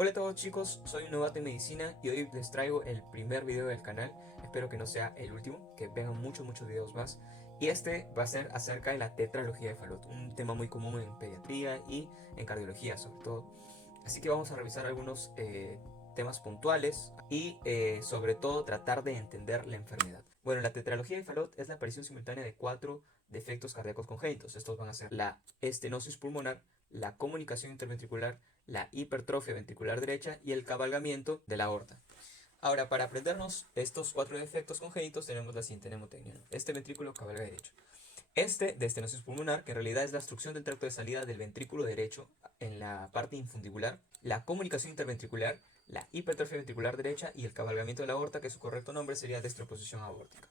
Hola a todos chicos, soy un novato en medicina y hoy les traigo el primer video del canal. Espero que no sea el último, que vengan muchos videos más. Y este va a ser acerca de la tetralogía de Fallot, un tema muy común en pediatría y en cardiología sobre todo. Así que vamos a revisar algunos temas puntuales y sobre todo tratar de entender la enfermedad. Bueno, la tetralogía de Fallot es la aparición simultánea de 4 defectos cardíacos congénitos. Estos van a ser la estenosis pulmonar, la comunicación interventricular, la hipertrofia ventricular derecha y el cabalgamiento de la aorta. Ahora, para aprendernos estos 4 defectos congénitos tenemos la siguiente mnemotecnia, ¿no? Este ventrículo cabalga derecho. Este de estenosis pulmonar, que en realidad es la obstrucción del tracto de salida del ventrículo derecho en la parte infundibular, la comunicación interventricular, la hipertrofia ventricular derecha y el cabalgamiento de la aorta, que su correcto nombre sería destroposición aórtica.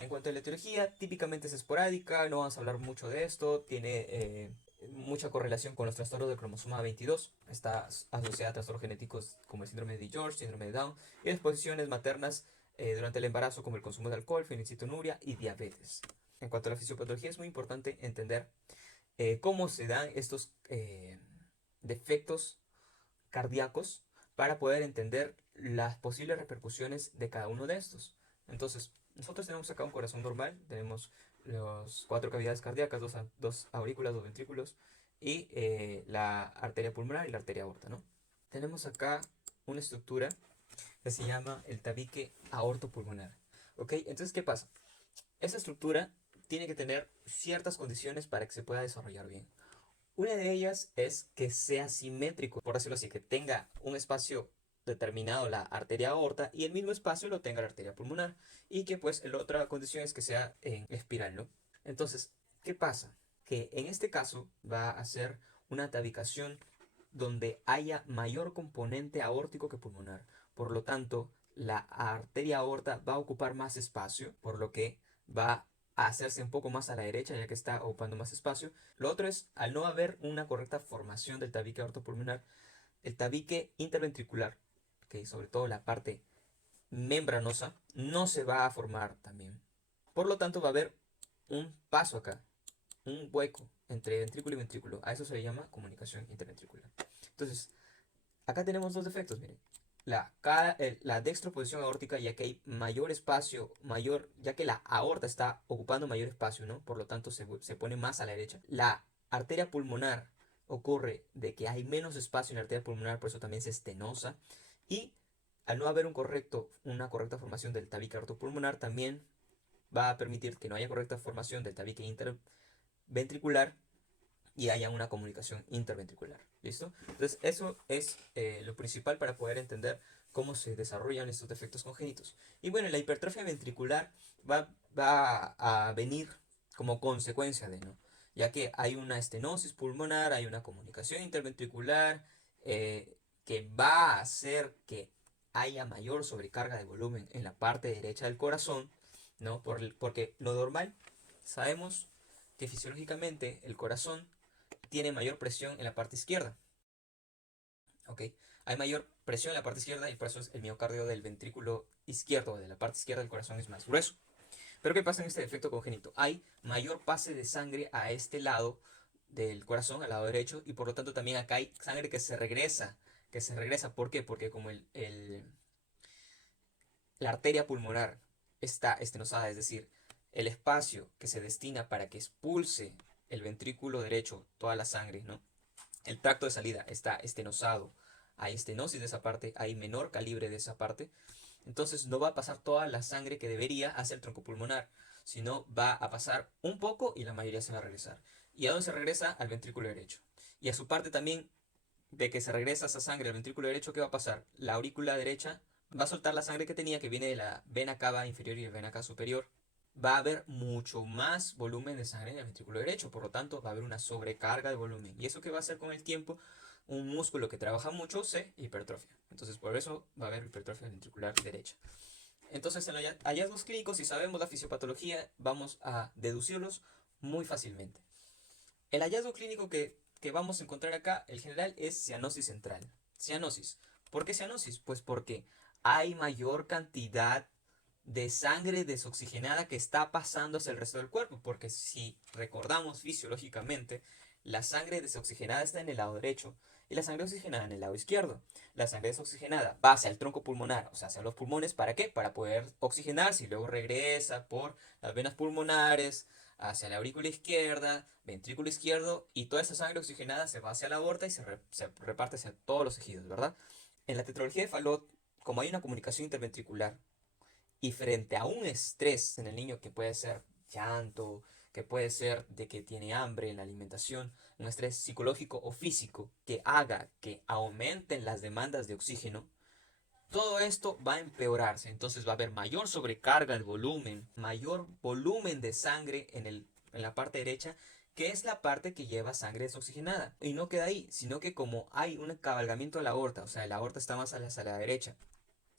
En cuanto a la etiología, típicamente es esporádica, no vamos a hablar mucho de esto, tiene mucha correlación con los trastornos del cromosoma 22, está asociada a trastornos genéticos como el síndrome de George, síndrome de Down y exposiciones maternas durante el embarazo como el consumo de alcohol, fenilcetonuria y diabetes. En cuanto a la fisiopatología es muy importante entender cómo se dan estos defectos cardíacos para poder entender las posibles repercusiones de cada uno de estos. Entonces, nosotros tenemos acá un corazón normal, tenemos las 4 cavidades cardíacas, dos aurículas, 2 ventrículos y la arteria pulmonar y la arteria aorta, ¿no? Tenemos acá una estructura que se llama el tabique aortopulmonar. ¿Ok? Entonces, ¿qué pasa? Esta estructura tiene que tener ciertas condiciones para que se pueda desarrollar bien. Una de ellas es que sea simétrico, por decirlo así, que tenga un espacio determinado la arteria aorta y el mismo espacio lo tenga la arteria pulmonar y que pues la otra condición es que sea en espiral, ¿no? Entonces, ¿qué pasa? Que en este caso va a ser una tabicación donde haya mayor componente aórtico que pulmonar. Por lo tanto, la arteria aorta va a ocupar más espacio, por lo que va a hacerse un poco más a la derecha ya que está ocupando más espacio. Lo otro es, al no haber una correcta formación del tabique aortopulmonar, el tabique interventricular, que sobre todo la parte membranosa, no se va a formar también. Por lo tanto, va a haber un paso acá, un hueco entre ventrículo y ventrículo. A eso se le llama comunicación interventricular. Entonces, acá tenemos dos defectos, miren. La dextroposición aórtica, ya que hay mayor espacio, ya que la aorta está ocupando mayor espacio, ¿no? Por lo tanto, se pone más a la derecha. La arteria pulmonar ocurre de que hay menos espacio en la arteria pulmonar, por eso también se estenosa. Y al no haber una correcta formación del tabique aortopulmonar, también va a permitir que no haya correcta formación del tabique interventricular y haya una comunicación interventricular. ¿Listo? Entonces, eso es lo principal para poder entender cómo se desarrollan estos defectos congénitos. Y bueno, la hipertrofia ventricular va a venir como consecuencia de, ¿no? Ya que hay una estenosis pulmonar, hay una comunicación interventricular que va a hacer que haya mayor sobrecarga de volumen en la parte derecha del corazón, ¿no? Porque lo normal, sabemos que fisiológicamente el corazón tiene mayor presión en la parte izquierda. ¿Ok? Hay mayor presión en la parte izquierda y por eso el miocardio del ventrículo izquierdo, de la parte izquierda del corazón, es más grueso. Pero ¿qué pasa en este defecto congénito? Hay mayor pase de sangre a este lado del corazón, al lado derecho, y por lo tanto también acá hay sangre que se regresa. Que se regresa, ¿por qué? Porque como la arteria pulmonar está estenosada, es decir, el espacio que se destina para que expulse el ventrículo derecho toda la sangre, ¿no? El tracto de salida está estenosado, hay estenosis de esa parte, hay menor calibre de esa parte, entonces no va a pasar toda la sangre que debería hacia el tronco pulmonar, sino va a pasar un poco y la mayoría se va a regresar. ¿Y a dónde se regresa? Al ventrículo derecho. Y a su parte también de que se regresa esa sangre al ventrículo derecho, ¿qué va a pasar? La aurícula derecha va a soltar la sangre que tenía, que viene de la vena cava inferior y la vena cava superior. Va a haber mucho más volumen de sangre en el ventrículo derecho, por lo tanto va a haber una sobrecarga de volumen. ¿Y eso qué va a hacer con el tiempo? Un músculo que trabaja mucho se hipertrofia. Entonces por eso va a haber hipertrofia ventricular derecha. Entonces en los hallazgos clínicos, si sabemos la fisiopatología, vamos a deducirlos muy fácilmente. El hallazgo clínico que vamos a encontrar acá, el general, es cianosis central. Cianosis. ¿Por qué cianosis? Pues porque hay mayor cantidad de sangre desoxigenada que está pasando hacia el resto del cuerpo. Porque si recordamos fisiológicamente, la sangre desoxigenada está en el lado derecho. y la sangre oxigenada en el lado izquierdo. La sangre desoxigenada va hacia el tronco pulmonar, o sea, hacia los pulmones. ¿Para qué? Para poder oxigenarse y luego regresa por las venas pulmonares hacia la aurícula izquierda, ventrículo izquierdo, y toda esa sangre oxigenada se va hacia la aorta y se reparte hacia todos los tejidos, ¿verdad? En la tetralogía de Fallot, como hay una comunicación interventricular y frente a un estrés en el niño que puede ser llanto, que puede ser de que tiene hambre en la alimentación, un estrés psicológico o físico que haga que aumenten las demandas de oxígeno, todo esto va a empeorarse. Entonces va a haber mayor sobrecarga del volumen, mayor volumen de sangre en la parte derecha, que es la parte que lleva sangre desoxigenada. Y no queda ahí, sino que como hay un cabalgamiento de la aorta, o sea, la aorta está más hacia la derecha,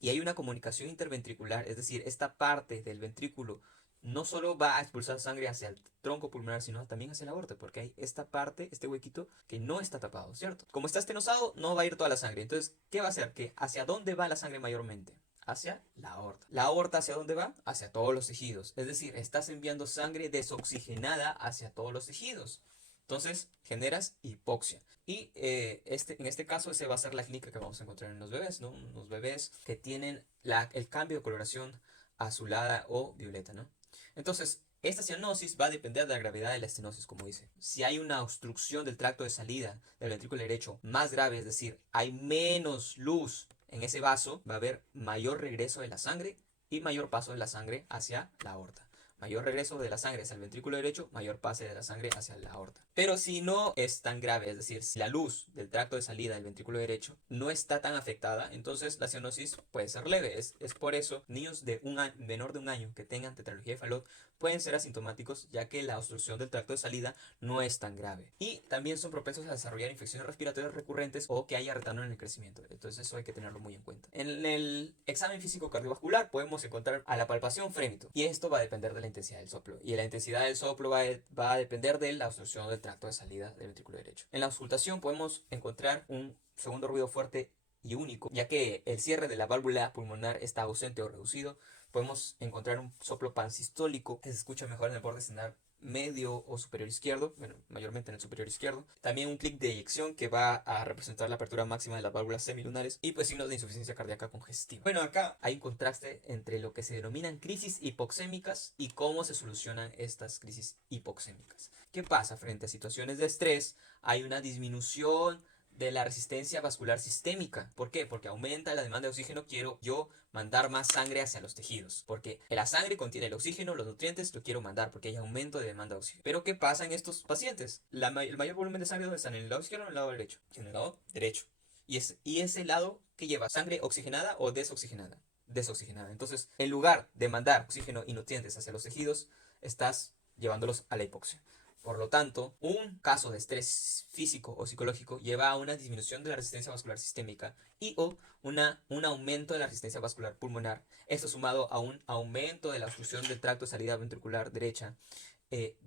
y hay una comunicación interventricular, es decir, esta parte del ventrículo no solo va a expulsar sangre hacia el tronco pulmonar, sino también hacia la aorta, porque hay esta parte, este huequito, que no está tapado, ¿cierto? Como está estenosado, no va a ir toda la sangre. Entonces, ¿qué va a hacer? Que ¿hacia dónde va la sangre mayormente? Hacia la aorta. ¿La aorta hacia dónde va? Hacia todos los tejidos. Es decir, estás enviando sangre desoxigenada hacia todos los tejidos. Entonces, generas hipoxia. Y en este caso, esa va a ser la clínica que vamos a encontrar en los bebés, ¿no? Los bebés que tienen el cambio de coloración azulada o violeta, ¿no? Entonces, esta cianosis va a depender de la gravedad de la estenosis, como dice. Si hay una obstrucción del tracto de salida del ventrículo derecho más grave, es decir, hay menos luz en ese vaso, va a haber mayor regreso de la sangre y mayor paso de la sangre hacia la aorta. Mayor regreso de la sangre hacia el ventrículo derecho, mayor pase de la sangre hacia la aorta. Pero si no es tan grave, es decir, si la luz del tracto de salida del ventrículo derecho no está tan afectada, entonces la cianosis puede ser leve. Es por eso niños de menor de un año que tengan tetralogía de Fallot pueden ser asintomáticos, ya que la obstrucción del tracto de salida no es tan grave. Y también son propensos a desarrollar infecciones respiratorias recurrentes o que haya retardo en el crecimiento. Entonces eso hay que tenerlo muy en cuenta. En el examen físico cardiovascular podemos encontrar a la palpación frémito, y esto va a depender de la intensidad del soplo. Y la intensidad del soplo va a depender de la obstrucción del tracto de salida del ventrículo derecho. En la auscultación podemos encontrar un segundo ruido fuerte y único, ya que el cierre de la válvula pulmonar está ausente o reducido. Podemos encontrar un soplo pansistólico que se escucha mejor en el borde estenar medio o superior izquierdo, bueno, mayormente en el superior izquierdo. También un clic de eyección que va a representar la apertura máxima de las válvulas semilunares, y pues signos de insuficiencia cardíaca congestiva. Bueno, acá hay un contraste entre lo que se denominan crisis hipoxémicas y cómo se solucionan estas crisis hipoxémicas. ¿Qué pasa? Frente a situaciones de estrés hay una disminución de la resistencia vascular sistémica. ¿Por qué? Porque aumenta la demanda de oxígeno. Quiero yo mandar más sangre hacia los tejidos, porque la sangre contiene el oxígeno, los nutrientes, lo quiero mandar porque hay aumento de demanda de oxígeno. Pero ¿qué pasa en estos pacientes? El mayor volumen de sangre, ¿dónde está? ¿En el lado izquierdo o en el lado derecho? En el lado derecho. Y es el lado que lleva sangre oxigenada o desoxigenada. Desoxigenada. Entonces, en lugar de mandar oxígeno y nutrientes hacia los tejidos, estás llevándolos a la hipoxia. Por lo tanto, un caso de estrés físico o psicológico lleva a una disminución de la resistencia vascular sistémica y o un aumento de la resistencia vascular pulmonar. Esto sumado a un aumento de la obstrucción del tracto de salida ventricular derecha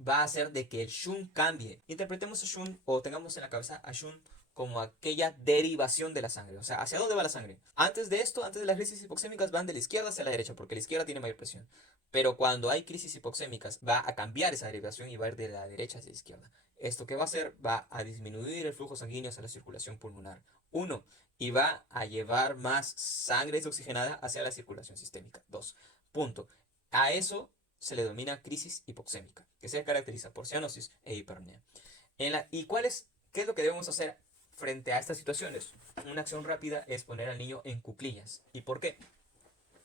va a hacer de que el shunt cambie. Interpretemos a shunt o tengamos en la cabeza a shunt como aquella derivación de la sangre. O sea, ¿hacia dónde va la sangre? Antes de esto, antes de las crisis hipoxémicas, van de la izquierda hacia la derecha, porque la izquierda tiene mayor presión. Pero cuando hay crisis hipoxémicas, va a cambiar esa derivación y va a ir de la derecha hacia la izquierda. ¿Esto qué va a hacer? Va a disminuir el flujo sanguíneo hacia la circulación pulmonar. Uno, y va a llevar más sangre desoxigenada hacia la circulación sistémica. Dos, punto. A eso se le denomina crisis hipoxémica, que se caracteriza por cianosis e hiperapnea. ¿Y qué es lo que debemos hacer frente a estas situaciones? Una acción rápida es poner al niño en cuclillas. ¿Y por qué?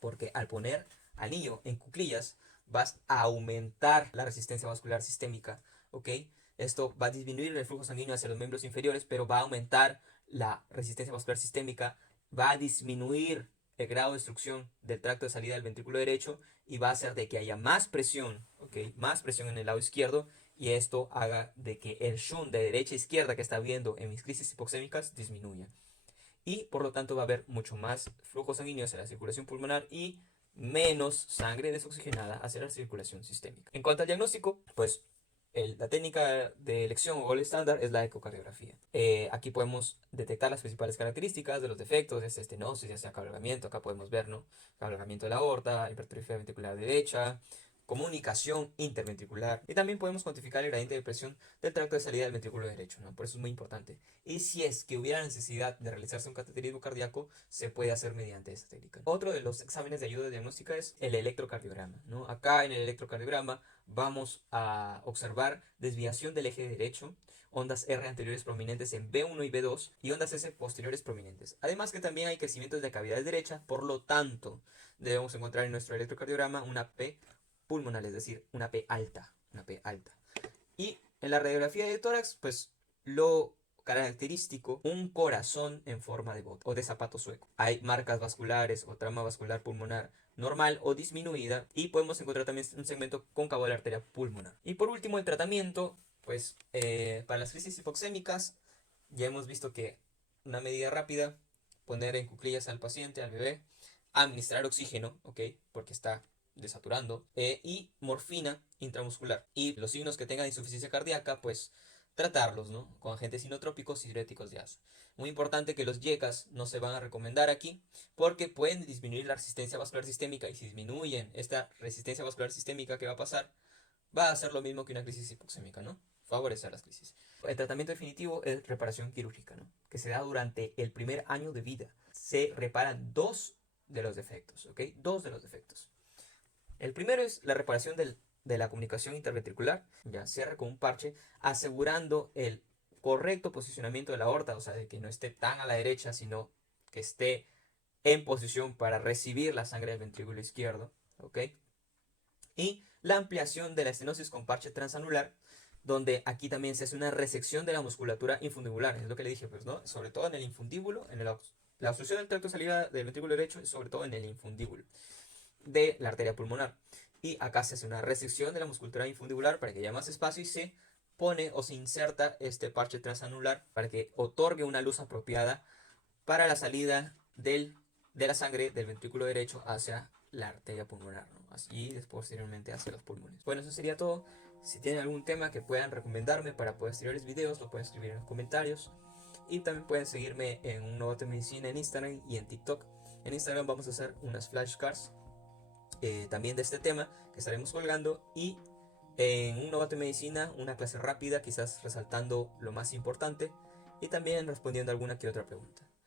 Porque al poner al niño en cuclillas vas a aumentar la resistencia vascular sistémica, ¿ok? Esto va a disminuir el flujo sanguíneo hacia los miembros inferiores, pero va a aumentar la resistencia vascular sistémica, va a disminuir el grado de obstrucción del tracto de salida del ventrículo derecho y va a hacer de que haya más presión, ¿ok? Más presión en el lado izquierdo, y esto haga de que el shunt de derecha a izquierda que está viendo en mis crisis hipoxémicas disminuya. Y por lo tanto va a haber mucho más flujo sanguíneo hacia la circulación pulmonar y menos sangre desoxigenada hacia la circulación sistémica. En cuanto al diagnóstico, pues la técnica de elección o el estándar es la ecocardiografía. Aquí podemos detectar las principales características de los defectos, ya sea estenosis, ya sea cabalgamiento. Acá podemos ver, ¿no? Cabalgamiento de la aorta, hipertrofia ventricular derecha, comunicación interventricular. Y también podemos cuantificar el gradiente de presión del tracto de salida del ventrículo derecho, ¿no? Por eso es muy importante. Y si es que hubiera necesidad de realizarse un cateterismo cardíaco, se puede hacer mediante esta técnica. Otro de los exámenes de ayuda diagnóstica es el electrocardiograma, ¿no? Acá en el electrocardiograma vamos a observar desviación del eje derecho, ondas R anteriores prominentes en B1 y B2 y ondas S posteriores prominentes. Además que también hay crecimientos de cavidad derecha, por lo tanto debemos encontrar en nuestro electrocardiograma una P pulmonar, es decir, una P alta, Y en la radiografía de tórax, pues lo característico, un corazón en forma de bota o de zapato sueco. Hay marcas vasculares o trama vascular pulmonar normal o disminuida y podemos encontrar también un segmento cóncavo de la arteria pulmonar. Y por último, el tratamiento, pues para las crisis hipoxémicas ya hemos visto que una medida rápida, poner en cuclillas al paciente, al bebé, administrar oxígeno, ¿ok? Porque está desaturando, y morfina intramuscular. Y los signos que tengan insuficiencia cardíaca, pues tratarlos, ¿no? Con agentes inotrópicos y diuréticos de asa. Muy importante que los YECAS no se van a recomendar aquí porque pueden disminuir la resistencia vascular sistémica y si disminuyen esta resistencia vascular sistémica, ¿qué va a pasar? Va a ser lo mismo que una crisis hipoxémica, ¿no? Favorecer las crisis. El tratamiento definitivo es reparación quirúrgica, ¿no? Que se da durante el primer año de vida. Se reparan dos de los defectos, ¿ok? Dos de los defectos. El primero es la reparación de la comunicación interventricular, ya cierra con un parche, asegurando el correcto posicionamiento de la aorta, o sea, de que no esté tan a la derecha, sino que esté en posición para recibir la sangre del ventrículo izquierdo, ¿ok? Y la ampliación de la estenosis con parche transanular, donde aquí también se hace una resección de la musculatura infundibular, es lo que le dije, pues, ¿no? Sobre todo en el infundíbulo, la obstrucción del tracto de salida del ventrículo derecho, y sobre todo en el infundíbulo de la arteria pulmonar. Y acá se hace una resección de la musculatura infundibular para que haya más espacio y se pone o se inserta este parche transanular para que otorgue una luz apropiada para la salida de la sangre del ventrículo derecho hacia la arteria pulmonar, ¿no? Así después posteriormente hacia los pulmones. Bueno, eso sería todo. Si tienen algún tema que puedan recomendarme para posteriores videos, lo pueden escribir en los comentarios. Y también pueden seguirme en Un Novato de Medicina en Instagram y en TikTok. En Instagram vamos a hacer unas flashcards también de este tema que estaremos colgando, y en Un Novato en Medicina una clase rápida, quizás resaltando lo más importante y también respondiendo alguna que otra pregunta.